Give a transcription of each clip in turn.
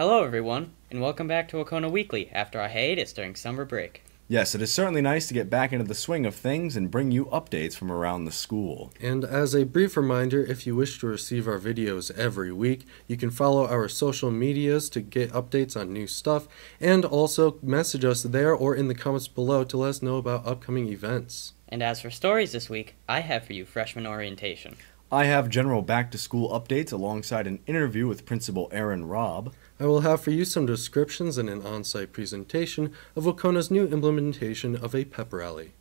Hello everyone, and welcome back to Wahconah Weekly after our hiatus during summer break. Yes, it is certainly nice to get back into the swing of things and bring you updates from around the school. And as a brief reminder, if you wish to receive our videos every week, you can follow our social medias to get updates on new stuff, and also message us there or in the comments below to let us know about upcoming events. And as for stories this week, I have for you freshman orientation. I have general back-to-school updates alongside an interview with Principal Aaron Robb. I will have for you some descriptions and an on-site presentation of Wahconah's new implementation of a Pep Rally.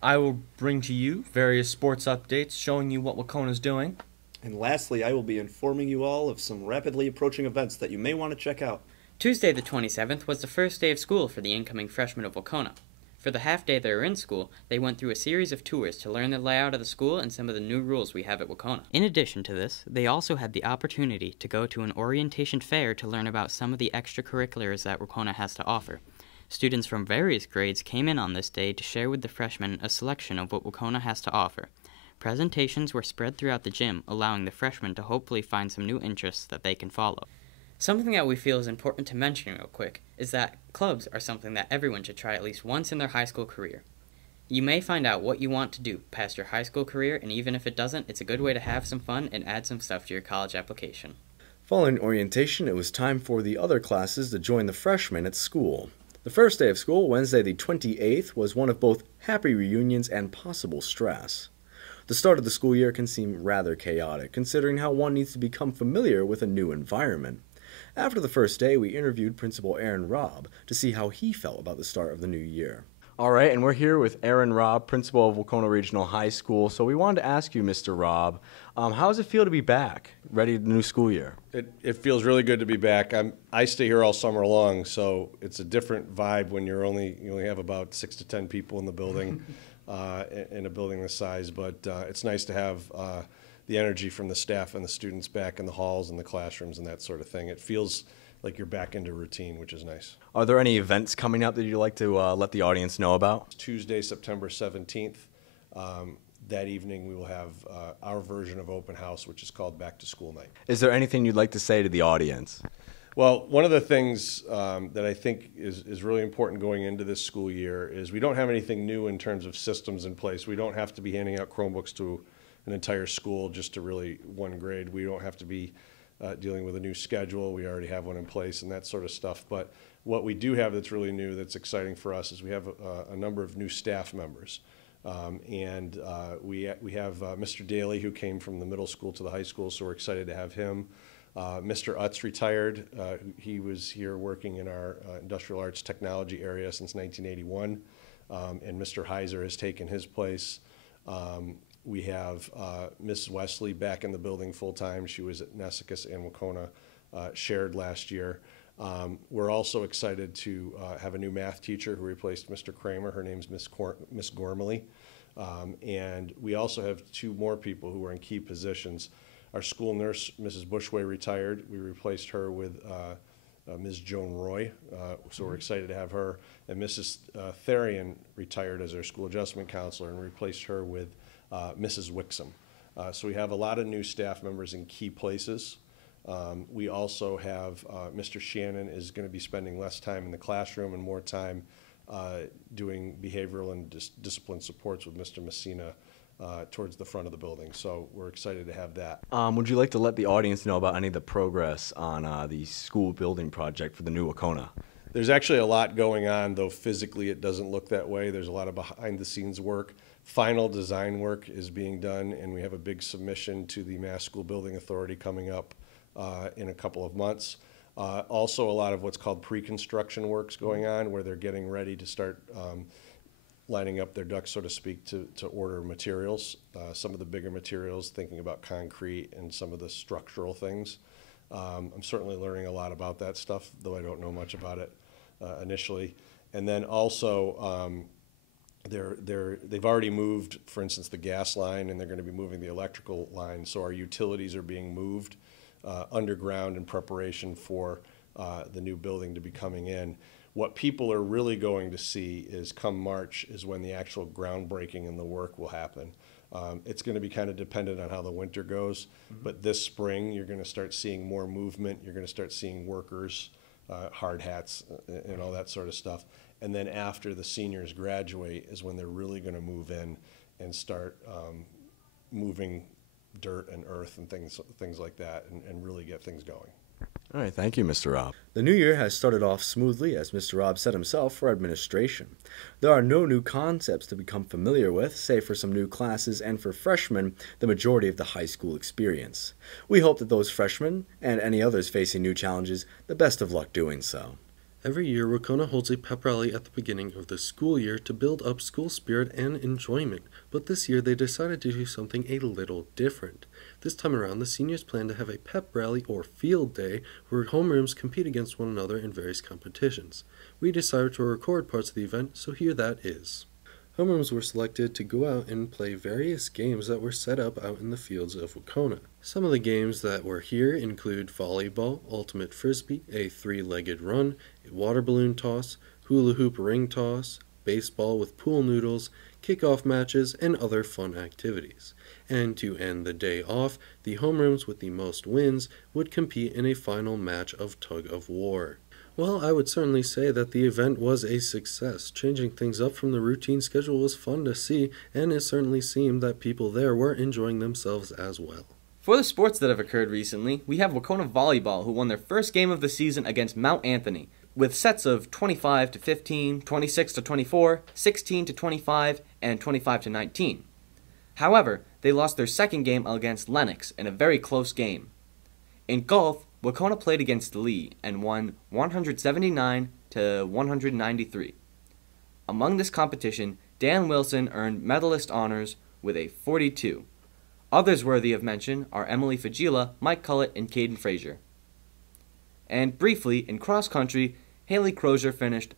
I will bring to you various sports updates showing you what Wahconah is doing. And lastly, I will be informing you all of some rapidly approaching events that you may want to check out. Tuesday the 27th was the first day of school for the incoming freshmen of Wahconah. For the half day they were in school, they went through a series of tours to learn the layout of the school and some of the new rules we have at Wahconah. In addition to this, they also had the opportunity to go to an orientation fair to learn about some of the extracurriculars that Wahconah has to offer. Students from various grades came in on this day to share with the freshmen a selection of what Wahconah has to offer. Presentations were spread throughout the gym, allowing the freshmen to hopefully find some new interests that they can follow. Something that we feel is important to mention real quick is that clubs are something that everyone should try at least once in their high school career. You may find out what you want to do past your high school career, and even if it doesn't, it's a good way to have some fun and add some stuff to your college application. Following orientation, it was time for the other classes to join the freshmen at school. The first day of school, Wednesday the 28th, was one of both happy reunions and possible stress. The start of the school year can seem rather chaotic, considering how one needs to become familiar with a new environment. After the first day, we interviewed Principal Aaron Robb to see how he felt about the start of the new year. All right, and we're here with Aaron Robb, principal of Wahconah Regional High School. So we wanted to ask you, Mr. Robb, how does it feel to be back, ready for the new school year? It feels really good to be back. I stay here all summer long, so it's a different vibe when you only have about 6 to 10 people in the building, in a building this size. But it's nice to have the energy from the staff and the students back in the halls and the classrooms and that sort of thing. It feels like you're back into routine, which is nice. Are there any events coming up that you'd like to let the audience know about? Tuesday, September 17th, that evening we will have our version of open house, which is called Back to School Night. Is there anything you'd like to say to the audience? Well, one of the things that I think is really important going into this school year is we don't have anything new in terms of systems in place. We don't have to be handing out Chromebooks to an entire school just to really one grade. We don't have to be dealing with a new schedule. We already have one in place and that sort of stuff. But what we do have that's really new, that's exciting for us, is we have a number of new staff members. We have Mr. Daly, who came from the middle school to the high school, so we're excited to have him. Mr. Utz retired. He was here working in our industrial arts technology area since 1981, and Mr. Heiser has taken his place. We have Ms. Wesley back in the building full-time. She was at Nessicus and Wahconah, shared last year. We're also excited to have a new math teacher who replaced Mr. Kramer. Her name's Miss Gormley. And we also have 2 more people who are in key positions. Our school nurse, Mrs. Bushway, retired. We replaced her with Ms. Joan Roy, so we're excited to have her. And Mrs. Therian retired as our school adjustment counselor and replaced her with Mrs. Wixom. So we have a lot of new staff members in key places. We also have Mr. Shannon is going to be spending less time in the classroom and more time doing behavioral and discipline supports with Mr. Messina towards the front of the building. So we're excited to have that. Would you like to let the audience know about any of the progress on the school building project for the new Wahconah? There's actually a lot going on, though physically it doesn't look that way. There's a lot of behind-the-scenes work. Final design work is being done, and we have a big submission to the Mass School Building Authority coming up in a couple of months. Also, a lot of what's called pre-construction works going on, where they're getting ready to start lining up their ducks, so to speak, to order materials. Some of the bigger materials, thinking about concrete and some of the structural things. I'm certainly learning a lot about that stuff, though I don't know much about it initially. And then also, they've already moved, for instance, the gas line, and they're going to be moving the electrical line. So our utilities are being moved underground in preparation for the new building to be coming in. What people are really going to see is come March is when the actual groundbreaking and the work will happen. It's going to be kind of dependent on how the winter goes, but this spring you're going to start seeing more movement. You're going to start seeing workers, hard hats, and all that sort of stuff. And then after the seniors graduate is when they're really going to move in and start moving dirt and earth and things like that, and really get things going. All right, thank you, Mr. Robb. The new year has started off smoothly, as Mr. Robb said himself, for administration. There are no new concepts to become familiar with, save for some new classes and for freshmen, the majority of the high school experience. We hope that those freshmen, and any others facing new challenges, the best of luck doing so. Every year, Wahconah holds a pep rally at the beginning of the school year to build up school spirit and enjoyment, but this year they decided to do something a little different. This time around, the seniors plan to have a pep rally or field day where homerooms compete against one another in various competitions. We decided to record parts of the event, so here that is. Homerooms were selected to go out and play various games that were set up out in the fields of Wahconah. Some of the games that were here include volleyball, ultimate frisbee, a three-legged run, a water balloon toss, hula hoop ring toss, baseball with pool noodles, kickoff matches, and other fun activities. And to end the day off, the homerooms with the most wins would compete in a final match of tug of war. Well, I would certainly say that the event was a success. Changing things up from the routine schedule was fun to see, and it certainly seemed that people there were enjoying themselves as well. For the sports that have occurred recently, we have Wahconah Volleyball, who won their first game of the season against Mount Anthony, with sets of 25-15, 26-24, 16-25, and 25-19. However, they lost their second game against Lenox in a very close game. In golf, Wahconah played against Lee and won 179-193. Among this competition, Dan Wilson earned medalist honors with a 42. Others worthy of mention are Emily Fagila, Mike Cullett, and Caden Frazier. And briefly, in cross country, Haley Crozier finished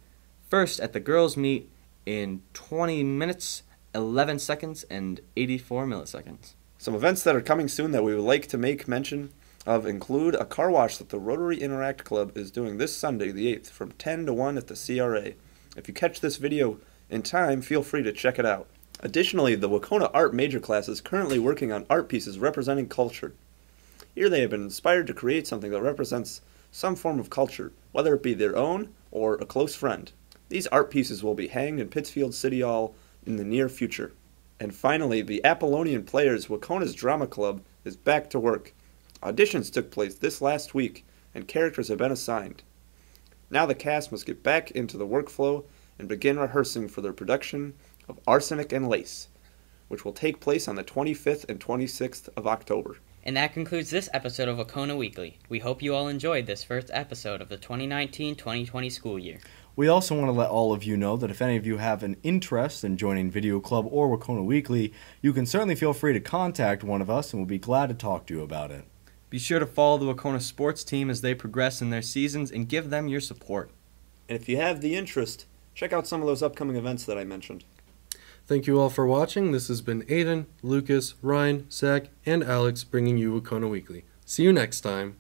first at the girls' meet in 20 minutes, 11 seconds, and 84 milliseconds. Some events that are coming soon that we would like to make mention of include a car wash that the Rotary Interact Club is doing this Sunday, the 8th, from 10 to 1 at the CRA. If you catch this video in time, feel free to check it out. Additionally, the Wahconah Art Major class is currently working on art pieces representing culture. Here they have been inspired to create something that represents some form of culture, whether it be their own or a close friend. These art pieces will be hanged in Pittsfield City Hall in the near future. And finally, the Apollonian Players Wahconah's Drama Club is back to work. Auditions took place this last week, and characters have been assigned. Now the cast must get back into the workflow and begin rehearsing for their production of Arsenic and Lace, which will take place on the 25th and 26th of October. And that concludes this episode of Wahconah Weekly. We hope you all enjoyed this first episode of the 2019-2020 school year. We also want to let all of you know that if any of you have an interest in joining Video Club or Wahconah Weekly, you can certainly feel free to contact one of us and we'll be glad to talk to you about it. Be sure to follow the Wahconah sports team as they progress in their seasons and give them your support. And if you have the interest, check out some of those upcoming events that I mentioned. Thank you all for watching. This has been Aiden, Lucas, Ryan, Zach, and Alex bringing you Wahconah Weekly. See you next time.